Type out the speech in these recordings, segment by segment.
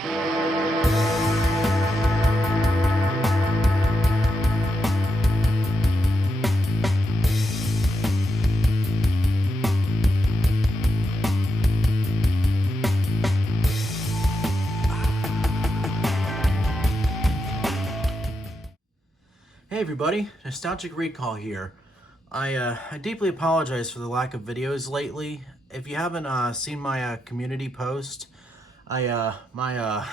Hey everybody, Nostalgic Recall here. I deeply apologize for the lack of videos lately. If you haven't seen my community post, my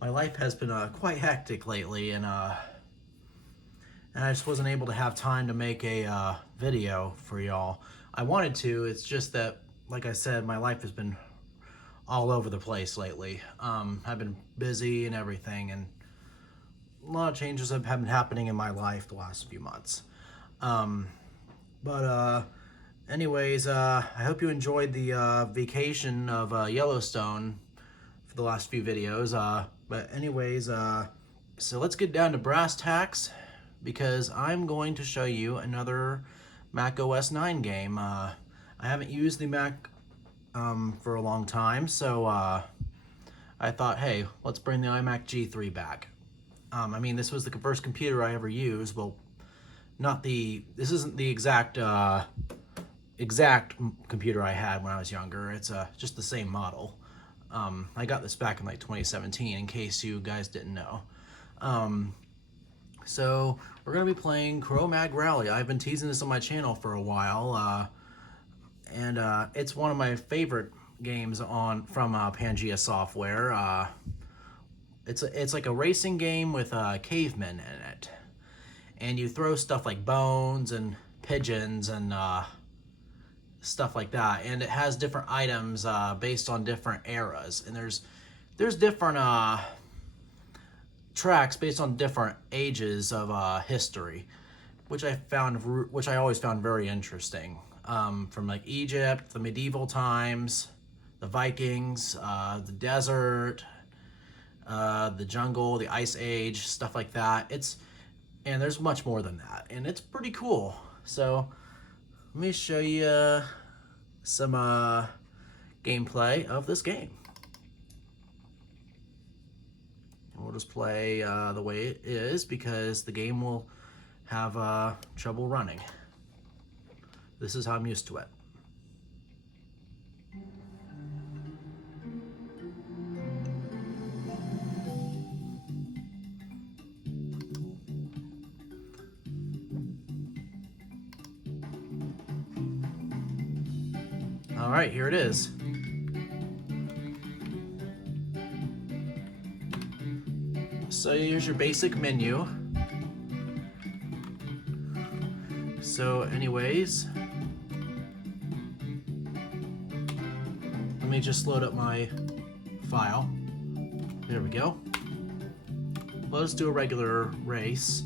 life has been quite hectic lately, and I just wasn't able to have time to make a video for y'all. I wanted to. It's just that, like I said, my life has been all over the place lately. I've been busy and everything, and a lot of changes have been happening in my life the last few months. Anyways, I hope you enjoyed the vacation of Yellowstone for the last few videos. So let's get down to brass tacks, because I'm going to show you another Mac OS 9 game. I haven't used the Mac for a long time, so I thought, hey, let's bring the iMac G3 back. I mean, this was the first computer I ever used. Well, this isn't the exact computer I had when I was younger. It's just the same model. I got this back in like 2017, in case you guys didn't know. So we're gonna be playing Cro-Mag Rally. I've been teasing this on my channel for a while, and it's one of my favorite games from Pangea Software. It's like a racing game with cavemen in it, and you throw stuff like bones and pigeons and stuff like that, and it has different items based on different eras, and there's different tracks based on different ages of history, which I always found very interesting, from like Egypt, the medieval times, the Vikings, the desert, the jungle, the ice age, stuff like that. And there's much more than that, and it's pretty cool. So let me show you some gameplay of this game. And we'll just play the way it is, because the game will have trouble running. This is how I'm used to it. All right, here it is. So here's your basic menu. So anyways, let me just load up my file. There we go. Let's do a regular race.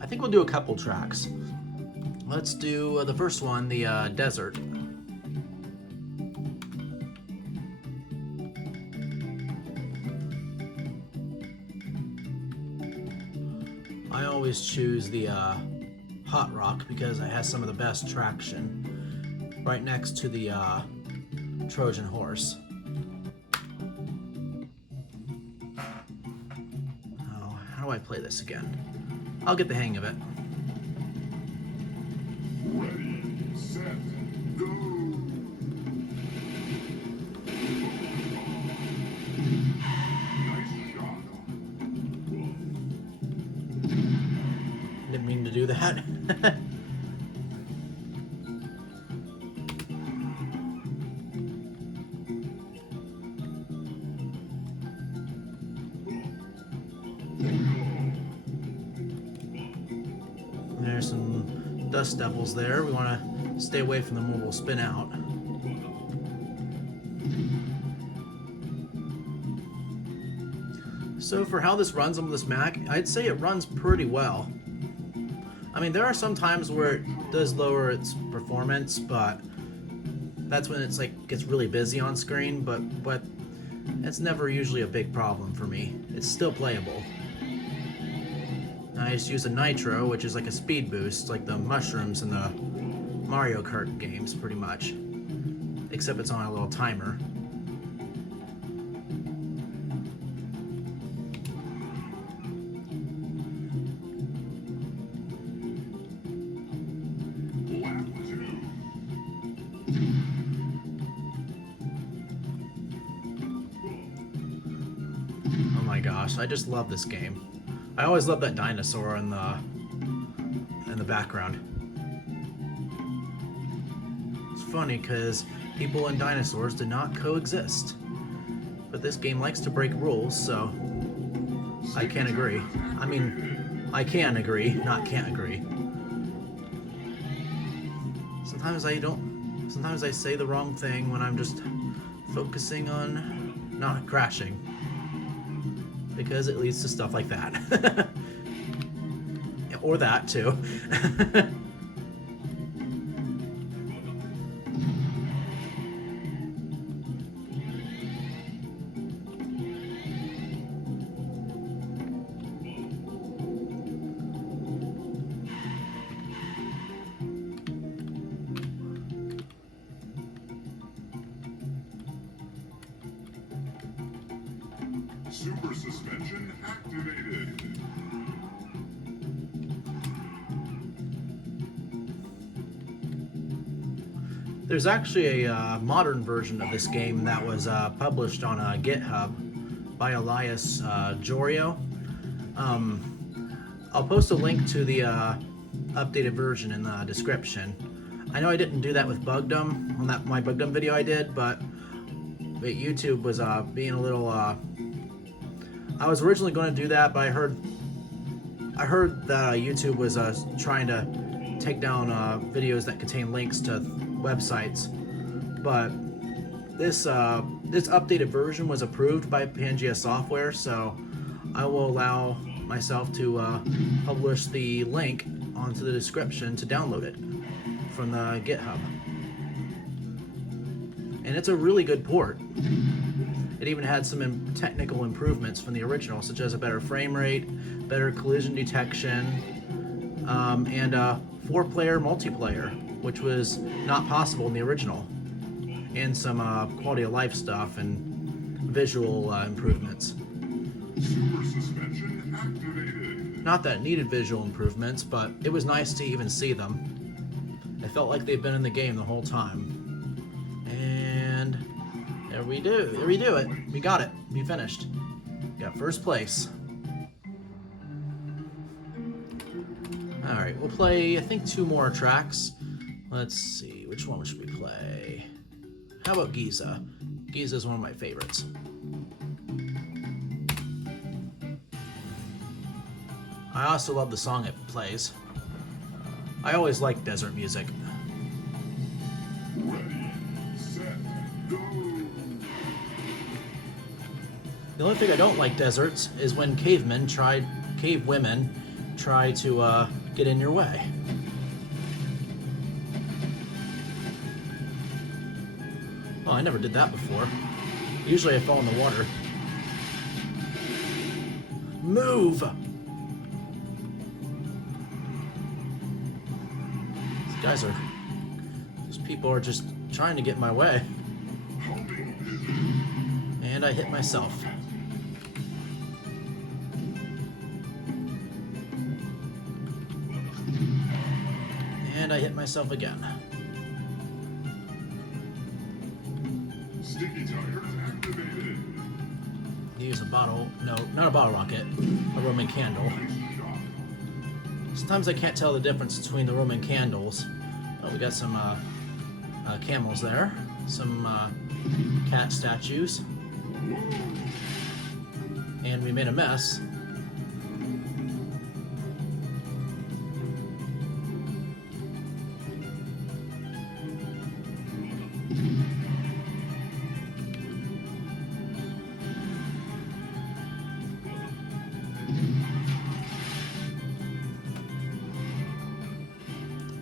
I think we'll do a couple tracks. Let's do the first one, the desert. I always choose the Hot Rock because it has some of the best traction, right next to the Trojan horse. Oh, how do I play this again? I'll get the hang of it. Ready, set, go! Didn't mean to do that. There's some dust devils there. We want to stay away from them or we'll spin out. So for how this runs on this Mac, I'd say it runs pretty well. I mean, there are some times where it does lower its performance, but that's when it's like gets really busy on screen, but it's never usually a big problem for me. It's still playable. I just use a nitro, which is like a speed boost, like the mushrooms in the Mario Kart games, pretty much. Except it's on a little timer. my gosh, I just love this game. I always love that dinosaur in the background. It's funny because people and dinosaurs did not coexist. But this game likes to break rules, so I can't agree. I mean, I can agree, not can't agree. Sometimes I say the wrong thing when I'm just focusing on not crashing. Because it leads to stuff like that. Or that, too. Super suspension activated. There's actually a modern version of this game that was published on GitHub by Iliyas Jorio. I'll post a link to the updated version in the description. I know I didn't do that with Bugdom on my Bugdom video I did, but YouTube was being a little. I was originally going to do that, but I heard that YouTube was trying to take down videos that contain links to websites. But this updated version was approved by Pangea Software, so I will allow myself to publish the link onto the description to download it from the GitHub. And it's a really good port. It even had some technical improvements from the original, such as a better frame rate, better collision detection, and 4-player multiplayer, which was not possible in the original, and some quality of life stuff and visual improvements. Super suspension activated. Not that it needed visual improvements, but it was nice to even see them. It felt like they'd been in the game the whole time. And there we do it. We got it. We finished. Got first place. Alright, we'll play, I think, 2 more tracks. Let's see, which one should we play? How about Giza? Giza is one of my favorites. I also love the song it plays. I always like desert music. Ready, set, go. The only thing I don't like deserts is when cave women try to get in your way. Oh, I never did that before. Usually I fall in the water. Move! These people are just trying to get in my way. And I hit myself. And I hit myself again. Sticky tires activated. Use a bottle, no, not a bottle rocket, a Roman candle. Sometimes I can't tell the difference between the Roman candles. Oh, we got some camels there, some cat statues, and we made a mess.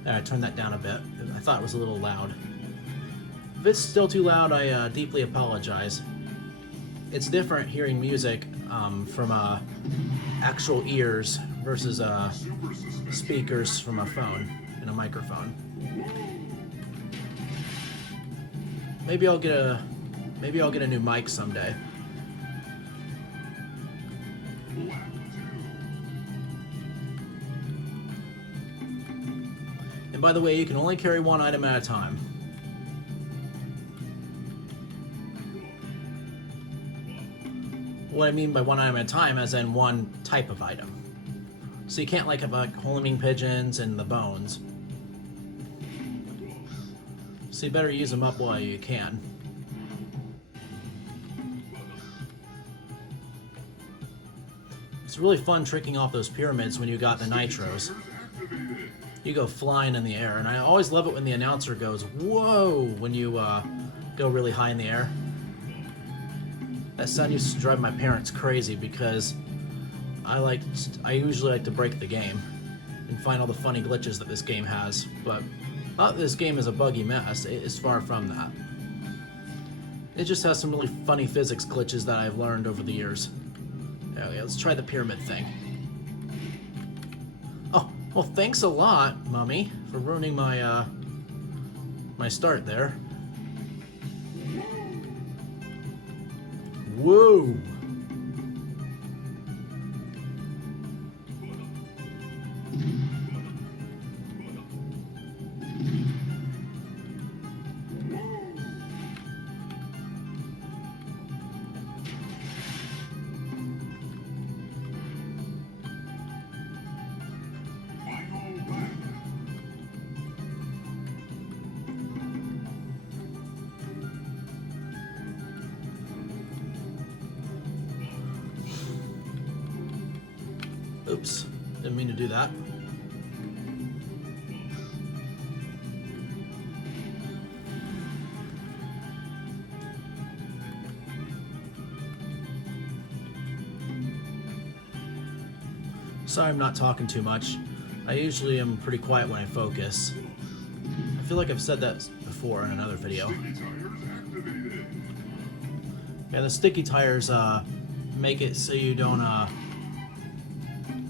I turned that down a bit. I thought it was a little loud. If it's still too loud, I deeply apologize. It's different hearing music from actual ears versus speakers from a phone and a microphone. Maybe I'll get a new mic someday. And by the way, you can only carry one item at a time. what I mean by one item at a time, as in one type of item. So you can't like have like homing pigeons and the bones. So you better use them up while you can. It's really fun tricking off those pyramids when you got the nitros. You go flying in the air, and I always love it when the announcer goes, "Whoa!" when you go really high in the air. That sound used to drive my parents crazy because I usually like to break the game and find all the funny glitches that this game has, but not that this game is a buggy mess. It is far from that. It just has some really funny physics glitches that I've learned over the years. Okay, let's try the pyramid thing. Oh, well, thanks a lot, Mummy, for ruining my my start there. Whoa! Oops, didn't mean to do that. Sorry I'm not talking too much. I usually am pretty quiet when I focus. I feel like I've said that before in another video. Yeah, the sticky tires make it so you don't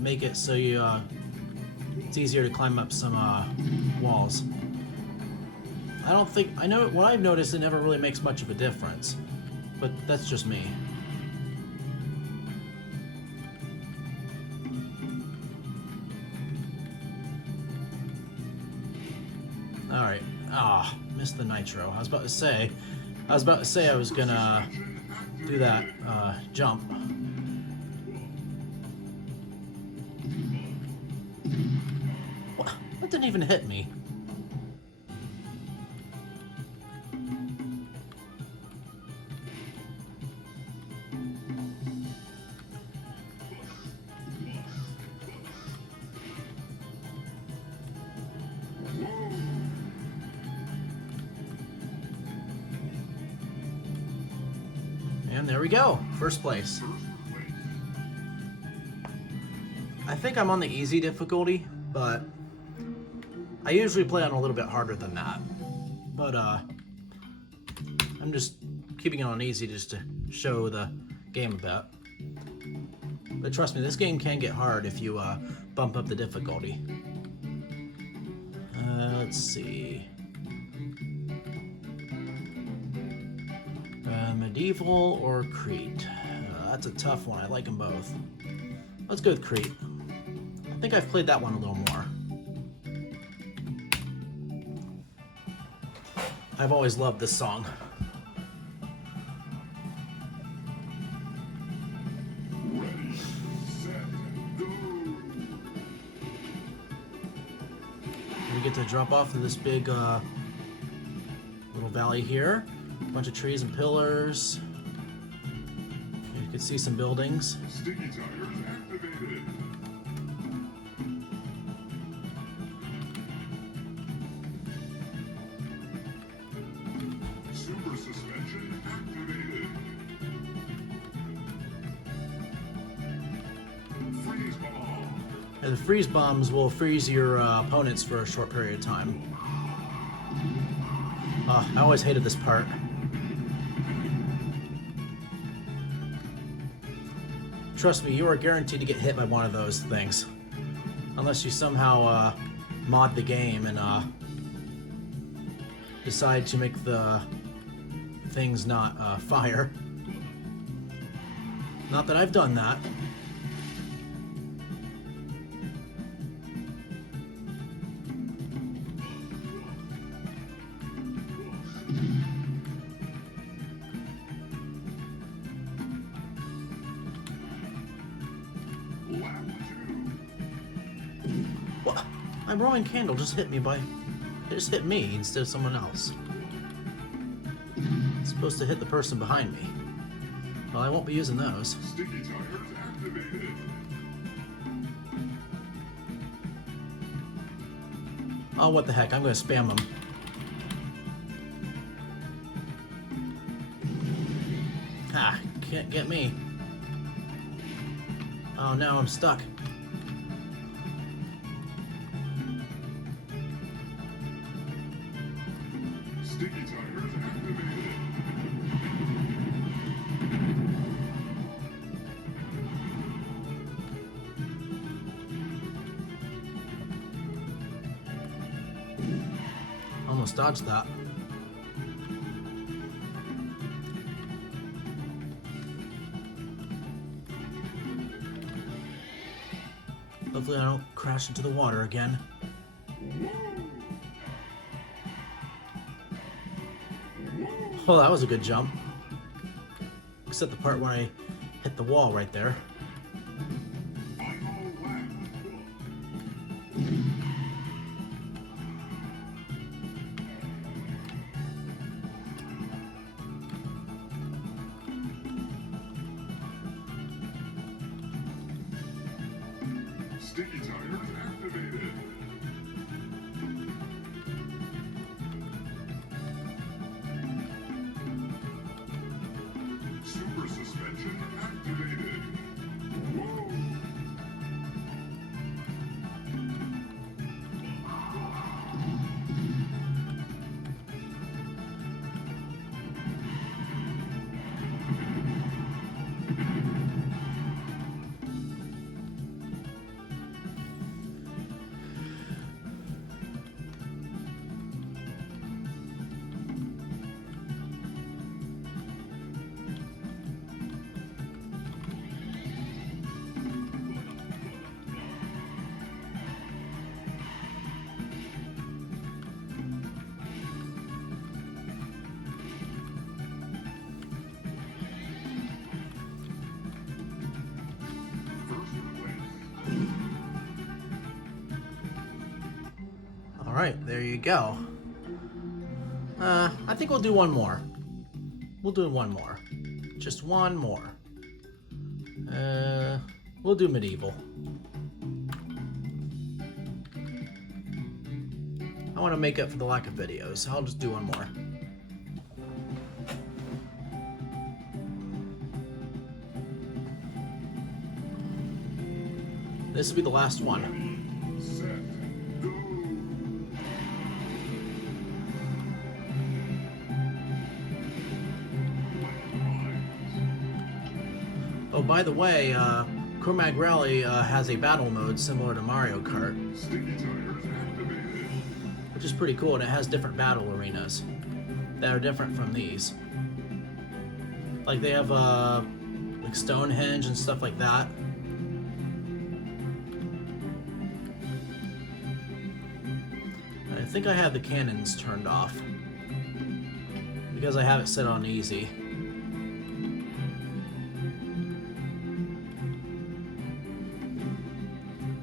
it's easier to climb up some walls. I know what I've noticed, it never really makes much of a difference, but that's just me. All right. Ah, missed the nitro. I was about to say I was gonna do that jump. What? That didn't even hit me. And there we go, first place. I think I'm on the easy difficulty, but I usually play on a little bit harder than that. But I'm just keeping it on easy just to show the game a bit. But trust me, this game can get hard if you bump up the difficulty. Let's see. Medieval or Crete? That's a tough one. I like them both. Let's go with Crete. I think I've played that one a little more. I've always loved this song. Ready, set, go. We get to drop off to this big little valley here. A bunch of trees and pillars. You can see some buildings. Sticky tires activated. Super suspension activated. Freeze bomb. And the freeze bombs will freeze your opponents for a short period of time. I always hated this part. Trust me, you are guaranteed to get hit by one of those things. Unless you somehow mod the game and decide to make the things not fire. Not that I've done that. My Roman candle just hit me it just hit me instead of someone else. It's supposed to hit the person behind me. Well, I won't be using those. Sticky tires activated. Oh, what the heck, I'm gonna spam them. Ah, can't get me. Oh, now I'm stuck. Sticky tires activated. Almost dodged that. Hopefully I don't crash into the water again. Oh, that was a good jump. Except the part where I hit the wall right there. Final lap. Sticky tires activated. Super suspension activated. Whoa! Alright, there you go. I think we'll do one more. We'll do one more. Just one more. We'll do medieval. I want to make up for the lack of videos, so I'll just do one more. This will be the last one. Set. Go. Oh, by the way, Cro-Mag Rally has a battle mode similar to Mario Kart, Sticky tires activated. which is pretty cool, and it has different battle arenas that are different from these. Like they have like Stonehenge and stuff like that. I think I have the cannons turned off because I have it set on easy.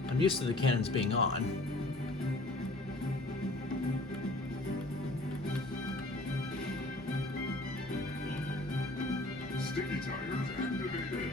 I'm used to the cannons being on. Sticky tires activated.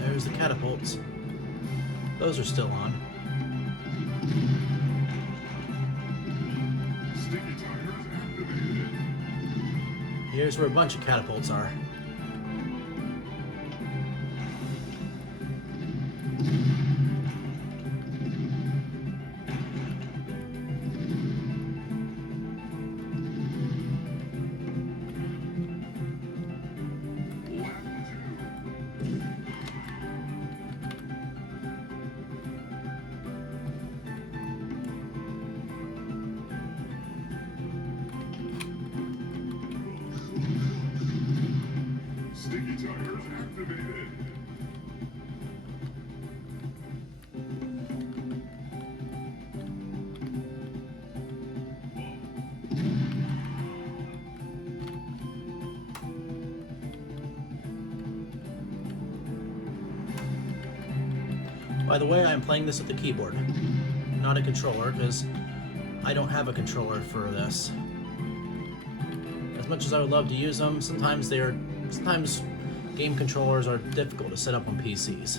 There's the catapults. Those are still on. Sticky tires activated. Here's where a bunch of catapults are. Lap 2. By the way, I'm playing this with the keyboard, not a controller, because I don't have a controller for this. As much as I would love to use them, sometimes game controllers are difficult to set up on PCs.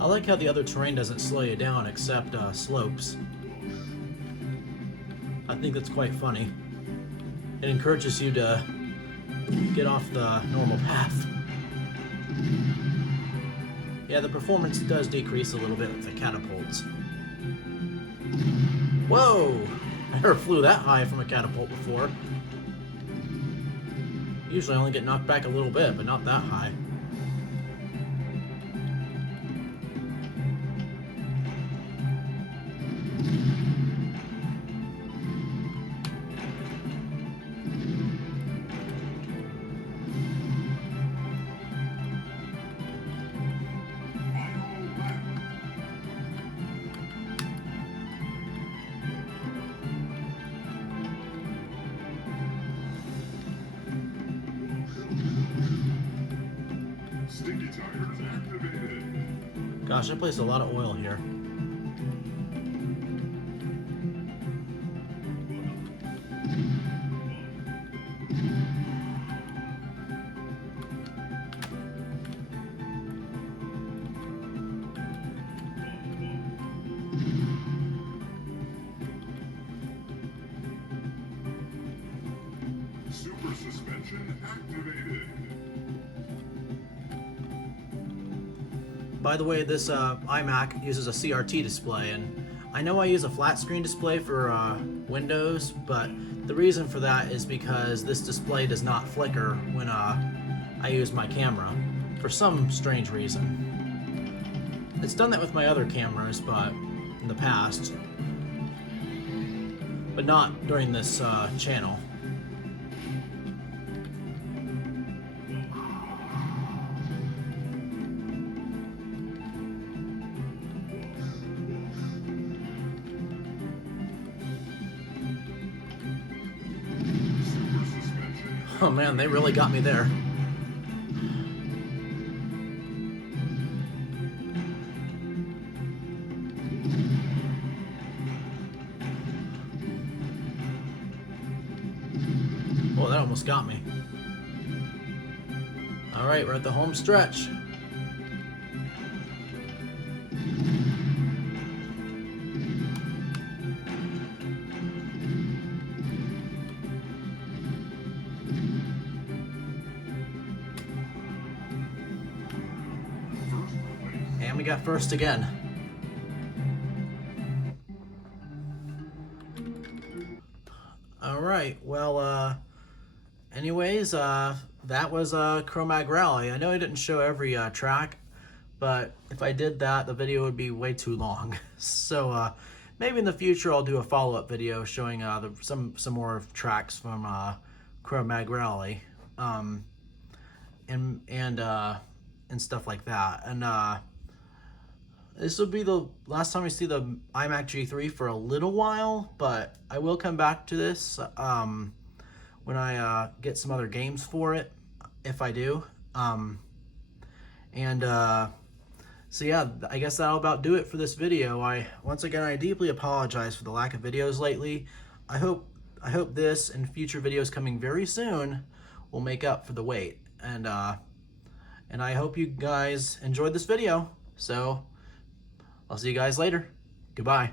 I like how the other terrain doesn't slow you down except slopes. I think that's quite funny. It encourages you to get off the normal path. Yeah, the performance does decrease a little bit with the catapults. Whoa! I never flew that high from a catapult before. Usually I only get knocked back a little bit, but not that high. Sticky tires activated. Gosh, I placed a lot of oil here. Super suspension activated. By the way, this iMac uses a CRT display, and I know I use a flat screen display for Windows, but the reason for that is because this display does not flicker when I use my camera, for some strange reason. It's done that with my other cameras, but in the past, but not during this channel. Super suspension. Oh man, they really got me there. Oh, that almost got me. All right, we're at the home stretch. And we got first again. All right, well, anyways, that was Cro-Mag Rally. I know I didn't show every track, but if I did that, the video would be way too long. So maybe in the future I'll do a follow-up video showing some more tracks from Cro-Mag Rally, and stuff like that. And this will be the last time we see the iMac G3 for a little while, but I will come back to this when I get some other games for it, if I do. So yeah, I guess that'll about do it for this video. Once again, I deeply apologize for the lack of videos lately. I hope this and future videos coming very soon will make up for the wait. And I hope you guys enjoyed this video. So I'll see you guys later. Goodbye.